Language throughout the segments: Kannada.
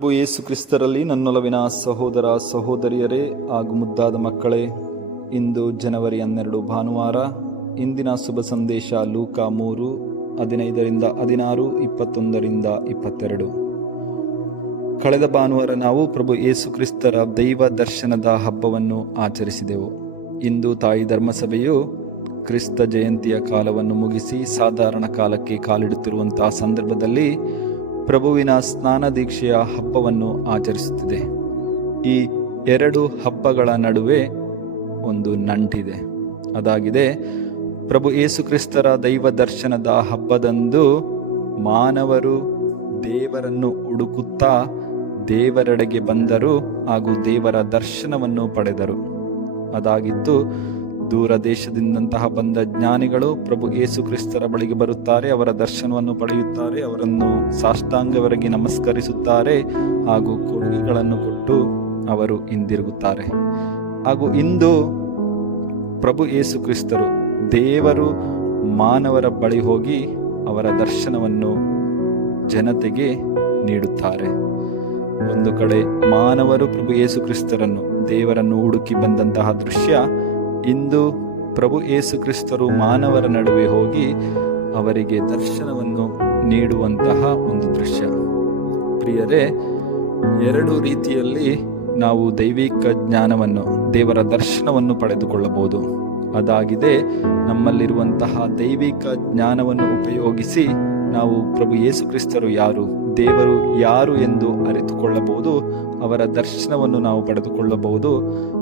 ಪ್ರಭು ಯೇಸು ಕ್ರಿಸ್ತರಲ್ಲಿ ನನ್ನೊಲವಿನ ಸಹೋದರ ಸಹೋದರಿಯರೇ ಹಾಗೂ ಮುದ್ದಾದ ಮಕ್ಕಳೇ, ಇಂದು ಜನವರಿ 12 ಭಾನುವಾರ. ಇಂದಿನ ಶುಭ ಸಂದೇಶ ಲೂಕ 3:15-16, 21-22. ಕಳೆದ ಭಾನುವಾರ ನಾವು ಪ್ರಭು ಯೇಸು ಕ್ರಿಸ್ತರ ದೈವ ದರ್ಶನದ ಹಬ್ಬವನ್ನು ಆಚರಿಸಿದೆವು. ಇಂದು ತಾಯಿ ಧರ್ಮಸಭೆಯು ಕ್ರಿಸ್ತ ಜಯಂತಿಯ ಕಾಲವನ್ನು ಮುಗಿಸಿ ಸಾಧಾರಣ ಕಾಲಕ್ಕೆ ಕಾಲಿಡುತ್ತಿರುವಂತಹ ಸಂದರ್ಭದಲ್ಲಿ ಪ್ರಭುವಿನ ಸ್ನಾನ ದೀಕ್ಷೆಯ ಹಬ್ಬವನ್ನು ಆಚರಿಸುತ್ತಿದೆ. ಈ ಎರಡು ಹಬ್ಬಗಳ ನಡುವೆ ಒಂದು ನಂಟಿದೆ. ಅದಾಗಿದೆ, ಪ್ರಭು ಯೇಸು ಕ್ರಿಸ್ತರ ದೈವ ದರ್ಶನದ ಹಬ್ಬದಂದು ಮಾನವರು ದೇವರನ್ನು ಹುಡುಕುತ್ತಾ ದೇವರೆಡೆಗೆ ಬಂದರು ಹಾಗೂ ದೇವರ ದರ್ಶನವನ್ನು ಪಡೆದರು. ಅದಾಗಿತ್ತು, ದೂರ ದೇಶದಿಂದಂತಹ ಬಂದ ಜ್ಞಾನಿಗಳು ಪ್ರಭು ಯೇಸು ಕ್ರಿಸ್ತರ ಬಳಿಗೆ ಬರುತ್ತಾರೆ, ಅವರ ದರ್ಶನವನ್ನು ಪಡೆಯುತ್ತಾರೆ, ಅವರನ್ನು ಸಾಷ್ಟಾಂಗವರೆಗೆ ನಮಸ್ಕರಿಸುತ್ತಾರೆ ಹಾಗೂ ಕೊಡುಗೆಗಳನ್ನು ಕೊಟ್ಟು ಅವರು ಹಿಂದಿರುಗುತ್ತಾರೆ. ಹಾಗೂ ಇಂದು ಪ್ರಭು ಯೇಸು ಕ್ರಿಸ್ತರು ದೇವರು ಮಾನವರ ಬಳಿ ಹೋಗಿ ಅವರ ದರ್ಶನವನ್ನು ಜನತೆಗೆ ನೀಡುತ್ತಾರೆ. ಒಂದು ಕಡೆ ಮಾನವರು ಪ್ರಭು ಯೇಸು ಕ್ರಿಸ್ತರನ್ನು ದೇವರನ್ನು ಹುಡುಕಿ ಬಂದಂತಹ ದೃಶ್ಯ, ಇಂದು ಪ್ರಭು ಯೇಸು ಕ್ರಿಸ್ತರು ಮಾನವರ ನಡುವೆ ಹೋಗಿ ಅವರಿಗೆ ದರ್ಶನವನ್ನು ನೀಡುವಂತಹ ಒಂದು ದೃಶ್ಯ. ಪ್ರಿಯರೇ, ಎರಡು ರೀತಿಯಲ್ಲಿ ನಾವು ದೈವಿಕ ಜ್ಞಾನವನ್ನು, ದೇವರ ದರ್ಶನವನ್ನು ಪಡೆದುಕೊಳ್ಳಬಹುದು. ಅದಾಗಿದೆ, ನಮ್ಮಲ್ಲಿರುವಂತಹ ದೈವಿಕ ಜ್ಞಾನವನ್ನು ಉಪಯೋಗಿಸಿ ನಾವು ಪ್ರಭು ಯೇಸು ಕ್ರಿಸ್ತರು ಯಾರು, ದೇವರು ಯಾರು ಎಂದು ಅರಿತುಕೊಳ್ಳಬಹುದು, ಅವರ ದರ್ಶನವನ್ನು ನಾವು ಪಡೆದುಕೊಳ್ಳಬಹುದು.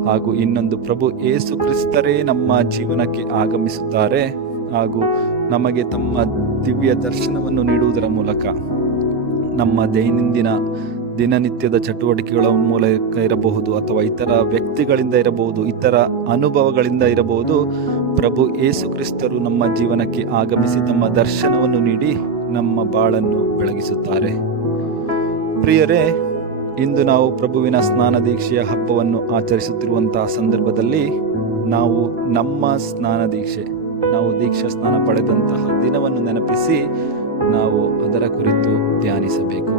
ಹಾಗೂ ಇನ್ನೊಂದು, ಪ್ರಭು ಯೇಸು ಕ್ರಿಸ್ತರೇ ನಮ್ಮ ಜೀವನಕ್ಕೆ ಆಗಮಿಸುತ್ತಾರೆ ಹಾಗೂ ನಮಗೆ ತಮ್ಮ ದಿವ್ಯ ದರ್ಶನವನ್ನು ನೀಡುವುದರ ಮೂಲಕ ನಮ್ಮ ದೈನಂದಿನ ದಿನನಿತ್ಯದ ಚಟುವಟಿಕೆಗಳ ಮೂಲಕ ಇರಬಹುದು ಅಥವಾ ಇತರ ವ್ಯಕ್ತಿಗಳಿಂದ ಇರಬಹುದು, ಇತರ ಅನುಭವಗಳಿಂದ ಇರಬಹುದು, ಪ್ರಭು ಯೇಸು ಕ್ರಿಸ್ತರು ನಮ್ಮ ಜೀವನಕ್ಕೆ ಆಗಮಿಸಿ ತಮ್ಮ ದರ್ಶನವನ್ನು ನೀಡಿ ನಮ್ಮ ಬಾಳನ್ನು ಬೆಳಗಿಸುತ್ತಾರೆ. ಪ್ರಿಯರೇ, ಇಂದು ನಾವು ಪ್ರಭುವಿನ ಸ್ನಾನ ದೀಕ್ಷೆಯ ಹಬ್ಬವನ್ನು ಆಚರಿಸುತ್ತಿರುವಂತಹ ಸಂದರ್ಭದಲ್ಲಿ ನಾವು ನಮ್ಮ ಸ್ನಾನ ದೀಕ್ಷೆ, ನಾವು ದೀಕ್ಷಾ ಸ್ನಾನ ಪಡೆದಂತಹ ದಿನವನ್ನು ನೆನಪಿಸಿ ನಾವು ಅದರ ಕುರಿತು ಧ್ಯಾನಿಸಬೇಕು.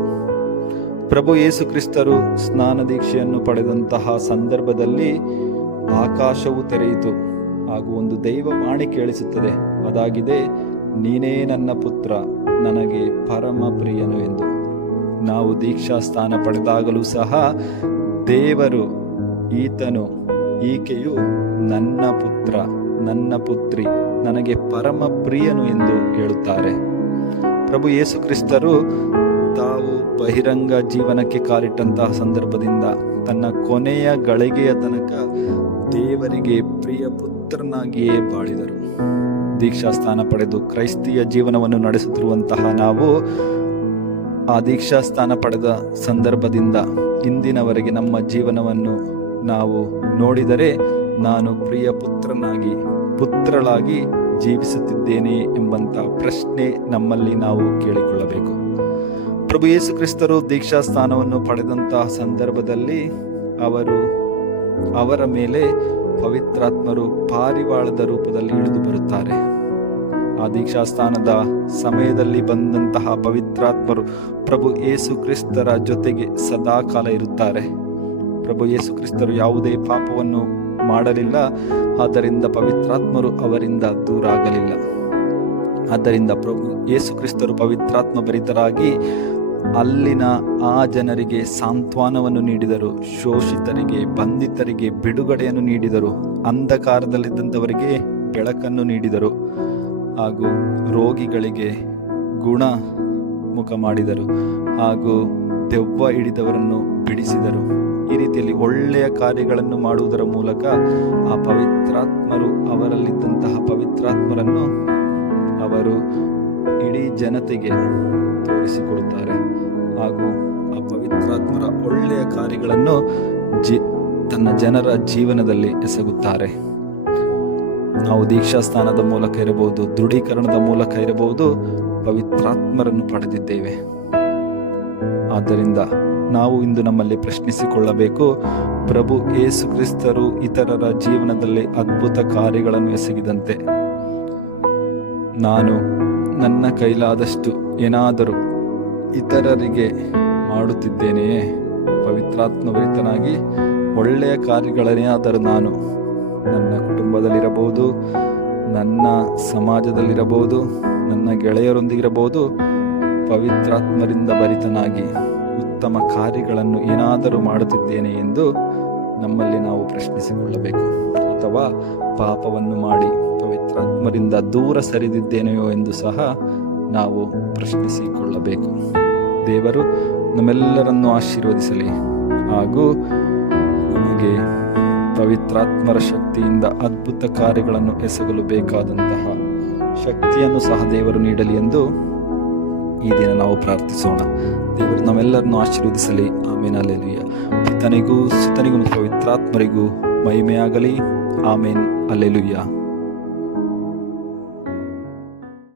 ಪ್ರಭು ಯೇಸು ಕ್ರಿಸ್ತರು ಸ್ನಾನ ದೀಕ್ಷೆಯನ್ನು ಪಡೆದಂತಹ ಸಂದರ್ಭದಲ್ಲಿ ಆಕಾಶವು ತೆರೆಯಿತು ಹಾಗೂ ಒಂದು ದೈವವಾಣಿ ಕೇಳಿಸುತ್ತದೆ. ಅದಾಗಿದೆ, ನೀನೇ ನನ್ನ ಪುತ್ರ, ನನಗೆ ಪರಮ ಪ್ರಿಯನು ಎಂದು. ನಾವು ದೀಕ್ಷಾ ಸ್ಥಾನ ಪಡೆದಾಗಲೂ ಸಹ ದೇವರು, ಈತನು, ಈಕೆಯು ನನ್ನ ಪುತ್ರ, ನನ್ನ ಪುತ್ರಿ, ನನಗೆ ಪರಮ ಪ್ರಿಯನು ಎಂದು ಹೇಳುತ್ತಾರೆ. ಪ್ರಭು ಯೇಸು ಕ್ರಿಸ್ತರು ತಾವು ಬಹಿರಂಗ ಜೀವನಕ್ಕೆ ಕಾಲಿಟ್ಟಂತಹ ಸಂದರ್ಭದಿಂದ ತನ್ನ ಕೊನೆಯ ಗಳಿಗೆಯ ತನಕ ದೇವರಿಗೆ ಪ್ರಿಯ ಪುತ್ರನಾಗಿಯೇ ಬಾಳಿದರು. ದೀಕ್ಷಾ ಸ್ಥಾನ ಪಡೆದು ಕ್ರೈಸ್ತಿಯ ಜೀವನವನ್ನು ನಡೆಸುತ್ತಿರುವಂತಹ ನಾವು ಆ ದೀಕ್ಷಾ ಸ್ಥಾನ ಪಡೆದ ಸಂದರ್ಭದಿಂದ ಇಂದಿನವರೆಗೆ ನಮ್ಮ ಜೀವನವನ್ನು ನಾವು ನೋಡಿದರೆ, ನಾನು ಪ್ರಿಯ ಪುತ್ರನಾಗಿ, ಪುತ್ರಳಾಗಿ ಜೀವಿಸುತ್ತಿದ್ದೇನೆ ಎಂಬಂಥ ಪ್ರಶ್ನೆ ನಮ್ಮಲ್ಲಿ ನಾವು ಕೇಳಿಕೊಳ್ಳಬೇಕು. ಪ್ರಭು ಯೇಸು ಕ್ರಿಸ್ತರು ದೀಕ್ಷಾ ಸ್ಥಾನವನ್ನು ಪಡೆದಂತಹ ಸಂದರ್ಭದಲ್ಲಿ ಅವರ ಮೇಲೆ ಪವಿತ್ರಾತ್ಮರು ಪಾರಿವಾಳದ ರೂಪದಲ್ಲಿ ಇಳಿದು ಬರುತ್ತಾರೆ. ಆ ದೀಕ್ಷಾ ಸ್ಥಾನದ ಸಮಯದಲ್ಲಿ ಬಂದಂತಹ ಪವಿತ್ರಾತ್ಮರು ಪ್ರಭು ಯೇಸು ಕ್ರಿಸ್ತರ ಜೊತೆಗೆ ಸದಾಕಾಲ ಇರುತ್ತಾರೆ. ಪ್ರಭು ಯೇಸು ಕ್ರಿಸ್ತರು ಯಾವುದೇ ಪಾಪವನ್ನು ಮಾಡಲಿಲ್ಲ, ಆದ್ದರಿಂದ ಪವಿತ್ರಾತ್ಮರು ಅವರಿಂದ ದೂರ ಆಗಲಿಲ್ಲ. ಆದ್ದರಿಂದ ಪ್ರಭು ಯೇಸು ಕ್ರಿಸ್ತರು ಪವಿತ್ರಾತ್ಮ ಭರಿತರಾಗಿ ಅಲ್ಲಿನ ಆ ಜನರಿಗೆ ಸಾಂತ್ವನವನ್ನು ನೀಡಿದರು, ಶೋಷಿತರಿಗೆ, ಬಂಧಿತರಿಗೆ ಬಿಡುಗಡೆಯನ್ನು ನೀಡಿದರು, ಅಂಧಕಾರದಲ್ಲಿದ್ದಂಥವರಿಗೆ ಬೆಳಕನ್ನು ನೀಡಿದರು ಹಾಗೂ ರೋಗಿಗಳಿಗೆ ಗುಣಮುಖ ಮಾಡಿದರು ಹಾಗೂ ದೆವ್ವ ಹಿಡಿದವರನ್ನು ಬಿಡಿಸಿದರು. ಈ ರೀತಿಯಲ್ಲಿ ಒಳ್ಳೆಯ ಕಾರ್ಯಗಳನ್ನು ಮಾಡುವುದರ ಮೂಲಕ ಆ ಪವಿತ್ರಾತ್ಮರು, ಅವರಲ್ಲಿದ್ದಂತಹ ಪವಿತ್ರಾತ್ಮರನ್ನು ಅವರು ಇಡೀ ಜನತೆಗೆ ತೋರಿಸಿಕೊಡುತ್ತಾರೆ ಹಾಗೂ ಆ ಪವಿತ್ರಾತ್ಮರ ಒಳ್ಳೆಯ ಕಾರ್ಯಗಳನ್ನು ತನ್ನ ಜನರ ಜೀವನದಲ್ಲಿ ಎಸಗುತ್ತಾರೆ. ನಾವು ದೀಕ್ಷಾ ಸ್ಥಾನದ ಮೂಲಕ ಇರಬಹುದು, ದೃಢೀಕರಣದ ಮೂಲಕ ಇರಬಹುದು, ಪವಿತ್ರಾತ್ಮರನ್ನು ಪಡೆದಿದ್ದೇವೆ. ಆದ್ದರಿಂದ ನಾವು ಇಂದು ನಮ್ಮಲ್ಲಿ ಪ್ರಶ್ನಿಸಿಕೊಳ್ಳಬೇಕು, ಪ್ರಭು ಯೇಸು ಕ್ರಿಸ್ತರು ಇತರರ ಜೀವನದಲ್ಲಿ ಅದ್ಭುತ ಕಾರ್ಯಗಳನ್ನು ಎಸಗಿದಂತೆ ನಾನು ನನ್ನ ಕೈಲಾದಷ್ಟು ಏನಾದರೂ ಇತರರಿಗೆ ಮಾಡುತ್ತಿದ್ದೇನೆಯೇ? ಪವಿತ್ರಾತ್ಮಭರಿತನಾಗಿ ಒಳ್ಳೆಯ ಕಾರ್ಯಗಳನ್ನೇನಾದರೂ ನಾನು ನನ್ನ ಕುಟುಂಬದಲ್ಲಿರಬಹುದು, ನನ್ನ ಸಮಾಜದಲ್ಲಿರಬಹುದು, ನನ್ನ ಗೆಳೆಯರೊಂದಿಗಿರಬಹುದು, ಪವಿತ್ರಾತ್ಮರಿಂದ ಭರಿತನಾಗಿ ಉತ್ತಮ ಕಾರ್ಯಗಳನ್ನು ಏನಾದರೂ ಮಾಡುತ್ತಿದ್ದೇನೆ ಎಂದು ನಮ್ಮಲ್ಲಿ ನಾವು ಪ್ರಶ್ನಿಸಿಕೊಳ್ಳಬೇಕು. ಅಥವಾ ಪಾಪವನ್ನು ಮಾಡಿ ಪವಿತ್ರಾತ್ಮರಿಂದ ದೂರ ಸರಿದಿದ್ದೇನೆಯೋ ಎಂದು ಸಹ ನಾವು ಪ್ರಶ್ನಿಸಿಕೊಳ್ಳಬೇಕು. ದೇವರು ನಮ್ಮೆಲ್ಲರನ್ನು ಆಶೀರ್ವದಿಸಲಿ ಹಾಗೂ ನಮಗೆ ಪವಿತ್ರಾತ್ಮರ ಶಕ್ತಿಯಿಂದ ಅದ್ಭುತ ಕಾರ್ಯಗಳನ್ನು ಎಸಗಲು ಬೇಕಾದಂತಹ ಶಕ್ತಿಯನ್ನು ಸಹ ದೇವರು ನೀಡಲಿ ಎಂದು ಈ ದಿನ ನಾವು ಪ್ರಾರ್ಥಿಸೋಣ. ದೇವರು ನಮ್ಮೆಲ್ಲರನ್ನು ಆಶೀರ್ವದಿಸಲಿ. ಆಮೇನ್. ಹಲ್ಲೆಲೂಯಾ. ಪಿತನಿಗೂ ಸುತನಿಗೂ ಮತ್ತು ಪವಿತ್ರಾತ್ಮರಿಗೂ ಮಹಿಮೆಯಾಗಲಿ. ಆಮೇನ್. ಹಲ್ಲೆಲೂಯಾ.